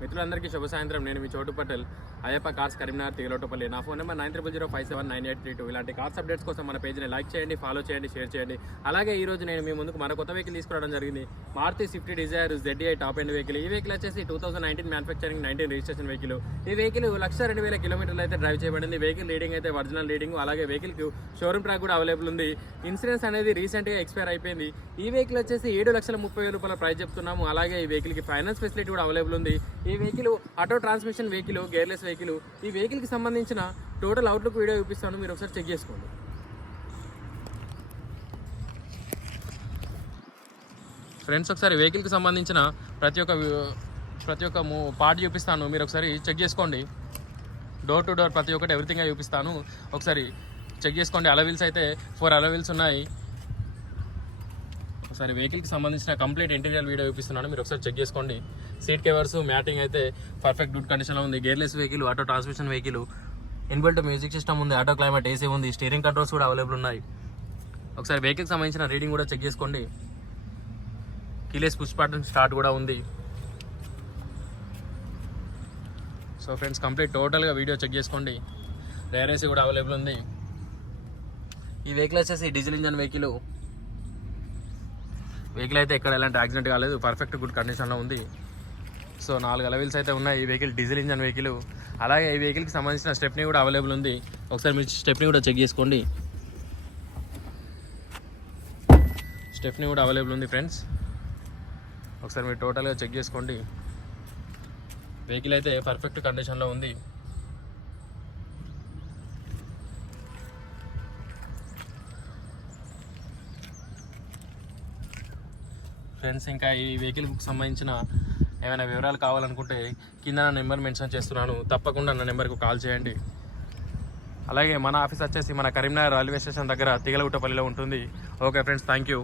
మిత్రులందరికీ శుభ సాయంత్రం. నేను మీ చోటు పటేల్, అయ్యప్ప కార్స్, కరీంనగర్, తిగలోటపల్లి. నా ఫోన్ నెంబర్ 9005799832. ఇలాంటి కార్స్ అప్డేట్స్ కోసం మన పేజ్ని లైక్ చేయండి, ఫాలో చేయండి, షేర్ చేయండి. అలాగే ఈ రోజు నేను మీ ముందుకు మన కొత్త వెహికల్ తీసుకురావడం జరిగింది. Maruti Swift Dzire ZDI top end vehicle. ఈ వెహికల్ వచ్చేసి 2019 మ్యానుఫ్యాక్చరింగ్, 19 రిజిస్ట్రేషన్ వెహికల్. ఈ వెహికల్ 1,02,000 కిలోమీటర్లు అయితే డ్రైవ్ చేయబడింది. వెహికల్ రీడింగ్ అయితే ఒరిజినల్ రీడింగ్. అలాగే వెహికల్కి షోరూమ్ ట్రాక్ కూడా అవైలబుల్ ఉంది. ఇన్సూరెన్స్ అనేది రీసెంట్గా ఎక్స్పైర్ అయిపోయింది. ఈ వెహికల్ వచ్చేసి 7,30,000 రూపాయల ప్రైస్ చెప్తున్నాము. అలాగే ఈ వెహికల్కి ఫైనాన్స్ ఫెసిలిటీ కూడా అవైలబుల్ ఉంది. ఈ vehicle auto transmission vehicle, gearless vehicle. ఈ వెహికల్కి సంబంధించిన టోటల్ అవుట్లుక్ వీడియో చూపిస్తాను, మీరు ఒకసారి చెక్ చేసుకోండి. ఫ్రెండ్స్, ఒకసారి వెహికల్కి సంబంధించిన ప్రతి ఒక్క పార్ట్ చూపిస్తాను, మీరు ఒకసారి చెక్ చేసుకోండి. డోర్ టు డోర్ ప్రతి ఒక్కటి ఎవ్రీథింగ్ చూపిస్తాను, ఒకసారి చెక్ చేసుకోండి. అలవీల్స్ అయితే 4 అలవీల్స్ ఉన్నాయి. ఒకసారి వెహికల్కి సంబంధించిన కంప్లీట్ ఇంటీరియర్ వీడియో చూపిస్తున్నాను, మీరు ఒకసారి చెక్ చేసుకోండి. సీట్ కవర్స్, మ్యాటింగ్ అయితే పర్ఫెక్ట్ గుడ్ కండిషన్లో ఉంది. Gearless vehicle, auto transmission vehicle. Inbuilt music system ఉంది, ఆటో క్లైమేట్ ఏసీ ఉంది, స్టీరింగ్ కంట్రోల్స్ కూడా అవైలబుల్ ఉన్నాయి. ఒకసారి వెహికల్కి సంబంధించిన రీడింగ్ కూడా చెక్ చేసుకోండి. కీలెస్ పుష్ బటన్ స్టార్ట్ కూడా ఉంది. సో ఫ్రెండ్స్, కంప్లీట్ టోటల్గా వీడియో చెక్ చేసుకోండి. రేర్ ఏసీ కూడా అవైలబుల్ ఉంది. ఈ వెహికల్ వచ్చేసి డీజిల్ ఇంజన్ వెహికల్. వెహికల్ అయితే ఎక్కడ ఎలాంటి యాక్సిడెంట్ కాలేదు, పర్ఫెక్ట్ గుడ్ కండిషన్లో ఉంది. సో 4 అలవీల్స్ అయితే ఉన్నాయి. ఈ వెహికల్ డీజిల్ ఇంజన్ వెహికల్. అలాగే ఈ వెహికల్కి సంబంధించిన స్టెప్నీ కూడా అవైలబుల్ ఉంది. ఒకసారి మీరు స్టెప్నీ కూడా చెక్ చేసుకోండి. స్టెప్నీ కూడా అవైలబుల్ ఉంది ఫ్రెండ్స్, ఒకసారి మీరు టోటల్గా చెక్ చేసుకోండి. వెహికల్ అయితే పర్ఫెక్ట్ కండిషన్లో ఉంది. ఫ్రెండ్స్, ఇంకా ఈ వెహికల్కి సంబంధించిన ఏమైనా వివరాలు కావాలనుకుంటే కింద నా నెంబర్ మెన్షన్ చేస్తున్నాను, తప్పకుండా నా నెంబర్కి కాల్ చేయండి. అలాగే మన ఆఫీస్ వచ్చేసి మన కరీంనగర్ రైల్వే స్టేషన్ దగ్గర తిగలగుట్టపల్లిలో ఉంటుంది. Okay friends, thank you.